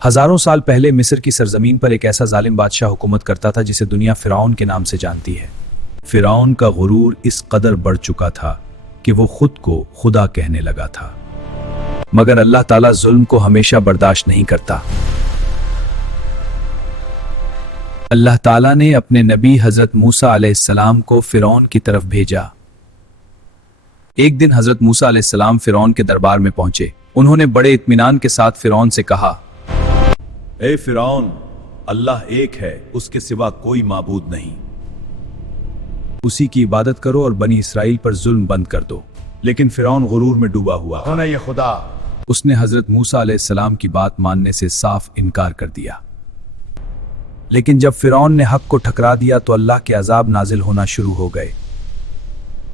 हजारों साल पहले मिस्र की सरजमीन पर एक ऐसा जालिम बादशाह हुकूमत करता था जिसे दुनिया फिरौन के नाम से जानती है। फिरौन का गुरूर इस कदर बढ़ चुका था कि वो खुद को खुदा कहने लगा था। मगर अल्लाह ताला जुल्म को हमेशा बर्दाश्त नहीं करता। अल्लाह ताला ने अपने नबी हजरत मूसा अलैहिस्सलाम को फिरौन की तरफ भेजा। एक दिन हजरत मूसा अलैहिस्सलाम फिरौन के दरबार में पहुंचे। उन्होंने बड़े इत्मीनान के साथ फिरौन से कहा, ए फिरौन, अल्लाह एक है, उसके सिवा कोई माबूद नहीं। उसी की इबादत करो और बनी इसराइल पर जुल्म बंद कर दो। लेकिन फिरौन गुरूर में डूबा हुआ कौन है ये खुदा? उसने हजरत मूसा अलैहिस्सलाम की बात मानने से साफ इनकार कर दिया। लेकिन जब फिरौन ने हक को ठकरा दिया तो अल्लाह के अजाब नाजिल होना शुरू हो गए।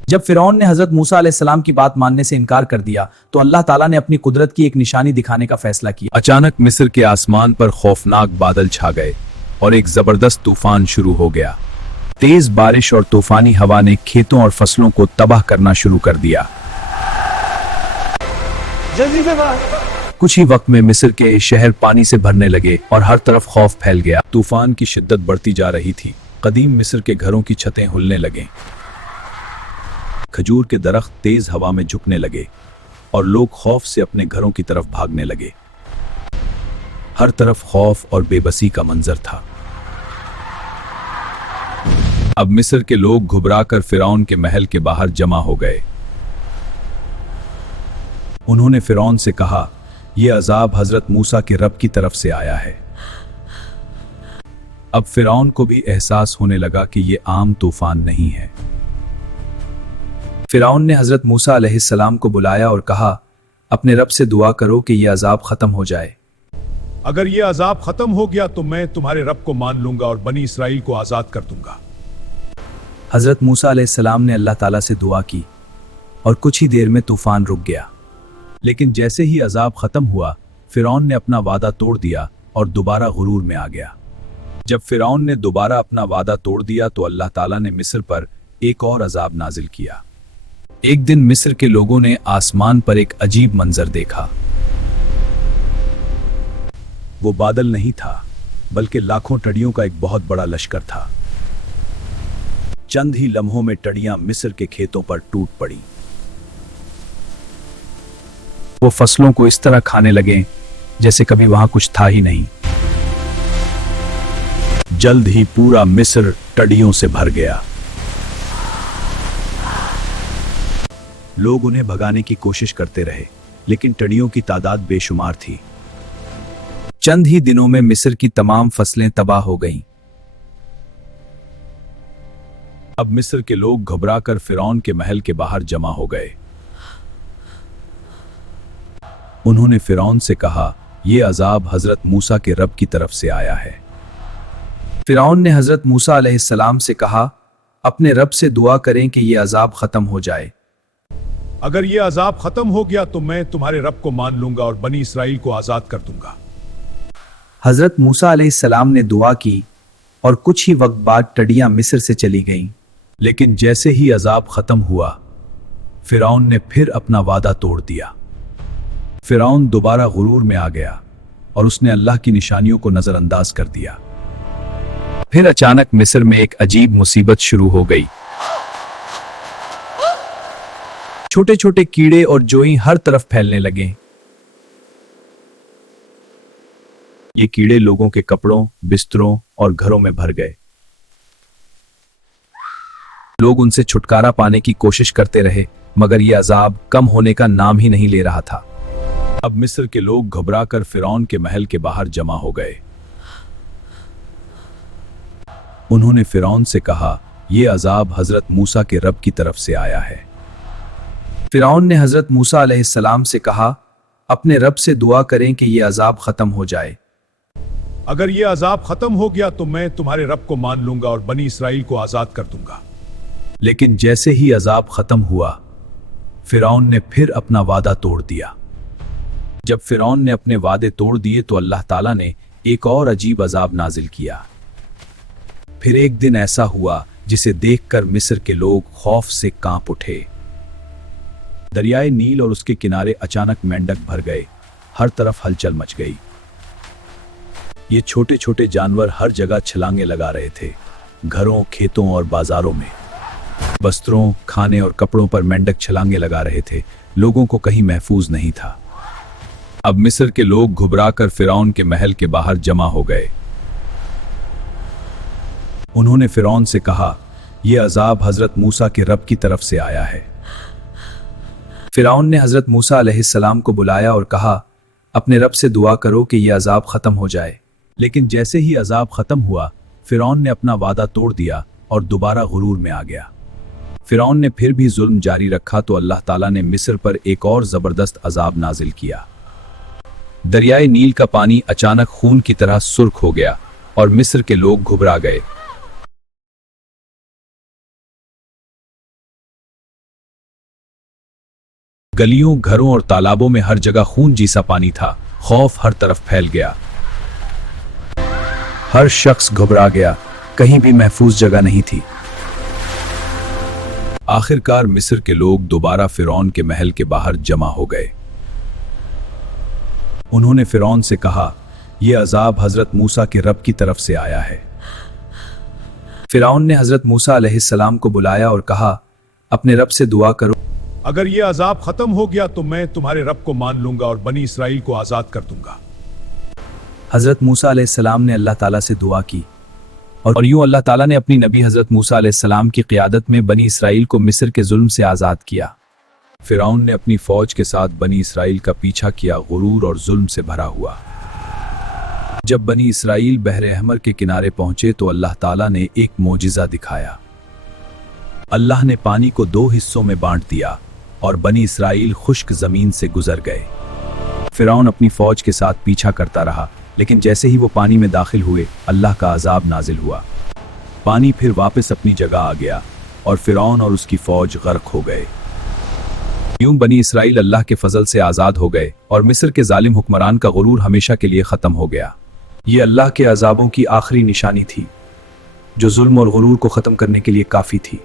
जब फिरौन ने हजरत मूसा अलैहिस्सलाम की बात मानने से इनकार कर दिया तो अल्लाह ताला ने अपनी कुदरत की एक निशानी दिखाने का फैसला किया। अचानक मिस्र के आसमान पर खौफनाक बादल छा गए और एक जबरदस्त तूफान शुरू हो गया। तेज बारिश और तूफानी हवा ने खेतों और फसलों को तबाह करना शुरू कर दिया। कुछ ही वक्त में मिस्र के शहर पानी से भरने लगे और हर तरफ खौफ फैल गया। तूफान की शिद्दत बढ़ती जा रही थी। कदीम मिस्र के घरों की छतें हिलने लगे, खजूर के दरख्त तेज हवा में झुकने लगे और लोग खौफ से अपने घरों की तरफ भागने लगे। हर तरफ खौफ और बेबसी का मंजर था। अब मिस्र के लोग घबराकर फिरौन के महल के बाहर जमा हो गए। उन्होंने फिरौन से कहा, यह अजाब हजरत मूसा के रब की तरफ से आया है। अब फिरौन को भी एहसास होने लगा कि यह आम तूफान नहीं है। फिरौन ने हजरत मूसा अलैहिस्सलाम को बुलाया और कहा, अपने रब से दुआ करो कि यह अजाब खत्म हो जाए। अगर यह अजाब खत्म हो गया तो मैं तुम्हारे रब को मान लूंगा और बनी इसराइल को आजाद कर दूंगा। हजरत मूसा अलैहिस्सलाम ने अल्लाह ताला से दुआ की और कुछ ही देर में तूफान रुक गया। लेकिन जैसे ही अजाब खत्म हुआ, फिरौन ने अपना वादा तोड़ दिया और दोबारा गुरूर में आ गया। जब फिरौन ने दोबारा अपना वादा तोड़ दिया तो अल्लाह ताला ने मिस्र पर एक और अजाब नाजिल किया। एक दिन मिस्र के लोगों ने आसमान पर एक अजीब मंजर देखा। वो बादल नहीं था, बल्कि लाखों टड़ियों का एक बहुत बड़ा लश्कर था। चंद ही लम्हों में टड़ियां मिस्र के खेतों पर टूट पड़ी। वो फसलों को इस तरह खाने लगे जैसे कभी वहां कुछ था ही नहीं। जल्द ही पूरा मिस्र टड़ियों से भर गया। लोग उन्हें भगाने की कोशिश करते रहे, लेकिन टड़ियों की तादाद बेशुमार थी। चंद ही दिनों में मिस्र की तमाम फसलें तबाह हो गईं। अब मिस्र के लोग घबराकर फिरौन के महल के बाहर जमा हो गए। उन्होंने फिरौन से कहा, यह अजाब हजरत मूसा के रब की तरफ से आया है। फिरौन ने हजरत मूसा अलैहिस्सलाम से कहा, अपने रब से दुआ करें कि यह अजाब खत्म हो जाए। अगर यह अजाब खत्म हो गया तो मैं तुम्हारे रब को मान लूंगा और बनी इसराइल को आजाद कर दूंगा। हजरत मूसा अलैहिस्सलाम ने दुआ की और कुछ ही वक्त बाद टड़ियां मिस्र से चली गईं। लेकिन जैसे ही अजाब खत्म हुआ, फिरौन ने फिर अपना वादा तोड़ दिया। फिरौन दोबारा गुरूर में आ गया और उसने अल्लाह की निशानियों को नजरअंदाज कर दिया। फिर अचानक मिस्र में एक अजीब मुसीबत शुरू हो गई। छोटे छोटे कीड़े और जोई हर तरफ फैलने लगे। ये कीड़े लोगों के कपड़ों, बिस्तरों और घरों में भर गए। लोग उनसे छुटकारा पाने की कोशिश करते रहे, मगर यह अजाब कम होने का नाम ही नहीं ले रहा था। अब मिस्र के लोग घबराकर फिरौन के महल के बाहर जमा हो गए। उन्होंने फिरौन से कहा, यह अजाब हजरत मूसा के रब की तरफ से आया है। फिरौन ने हजरत मूसा अलैहिस्सलाम से कहा, अपने रब से दुआ करें कि यह अजाब खत्म हो जाए। अगर यह अजाब खत्म हो गया तो मैं तुम्हारे रब को मान लूंगा और बनी इसराइल को आजाद कर दूंगा। लेकिन जैसे ही अजाब खत्म हुआ, फिरौन ने फिर अपना वादा तोड़ दिया। जब फिरौन ने अपने वादे तोड़ दिए तो अल्लाह ताला ने एक और अजीब अजाब नाजिल किया। फिर एक दिन ऐसा हुआ जिसे देखकर मिस्र के लोग खौफ से कांप उठे। दरियाए नील और उसके किनारे अचानक मेंढक भर गए। हर तरफ हलचल मच गई। ये छोटे छोटे जानवर हर जगह छलांगे लगा रहे थे, घरों, खेतों और बाजारों में। वस्त्रों, खाने और कपड़ों पर मेंढक छलांगे लगा रहे थे। लोगों को कहीं महफूज नहीं था। अब मिस्र के लोग घुबराकर फिरौन के महल के बाहर जमा हो गए। उन्होंने फिरौन से कहा, यह अजाब हजरत मूसा के रब की तरफ से आया है। फिरौन ने हजरत मूसा अलैहिस्सलाम को बुलाया और कहा, अपने रब से दुआ करो कि यह अजाब खत्म हो जाए। लेकिन जैसे ही अजाब खत्म हुआ, फिरौन ने अपना वादा तोड़ दिया और दोबारा गुरूर में आ गया। फिरौन ने फिर भी जुल्म जारी रखा तो अल्लाह ताला ने मिस्र पर एक और जबरदस्त अजाब नाजिल किया। दरियाए नील का पानी अचानक खून की तरह सुर्ख हो गया और मिस्र के लोग घुबरा गए। गलियों, घरों और तालाबों में हर जगह खून जैसा पानी था। खौफ हर तरफ फैल गया। हर शख्स घबरा गया, कहीं भी महफूज जगह नहीं थी। आखिरकार मिस्र के लोग दोबारा फिरौन के महल के बाहर जमा हो गए। उन्होंने फिरौन से कहा, यह अजाब हजरत मूसा के रब की तरफ से आया है। फिरौन ने हजरत मूसा अलैहिस्सलाम को बुलाया और कहा, अपने रब से दुआ करो। अगर ये अजाब खत्म हो गया तो मैं तुम्हारे रब को मान लूंगा और बनी इसराइल को आजाद कर दूंगा। हजरत मूसा अलैहिस्सलाम ने अल्लाह ताला से दुआ की और यूं अल्लाह ताला ने अपनी नबी हजरत मूसा अलैहिस्सलाम की क़ियादत में बनी इसराइल को मिस्र के जुल्म से आज़ाद किया। फिरौन ने अपनी फौज के साथ बनी इसराइल का पीछा किया, गुरूर और जुल्म से भरा हुआ। जब बनी इसराइल बहर अहमर के किनारे पहुंचे तो अल्लाह ताला ने एक मोजिज़ा दिखाया। अल्लाह ने पानी को दो हिस्सों में बांट दिया और बनी इसराइल खुश्क जमीन से गुजर गए। फिरौन अपनी फौज के साथ पीछा करता रहा, लेकिन जैसे ही वो पानी में दाखिल हुए, अल्लाह का अजाब नाजिल हुआ। पानी फिर वापस अपनी जगह आ गया और फिरौन और उसकी फौज गर्क हो गए। यूं बनी इसराइल अल्लाह के फजल से आज़ाद हो गए और मिस्र के जालिम हुक्मरान का गुरूर हमेशा के लिए ख़त्म हो गया। ये अल्लाह के अजाबों की आखिरी निशानी थी, जो जुल्म और गुरूर को ख़त्म करने के लिए काफ़ी थी।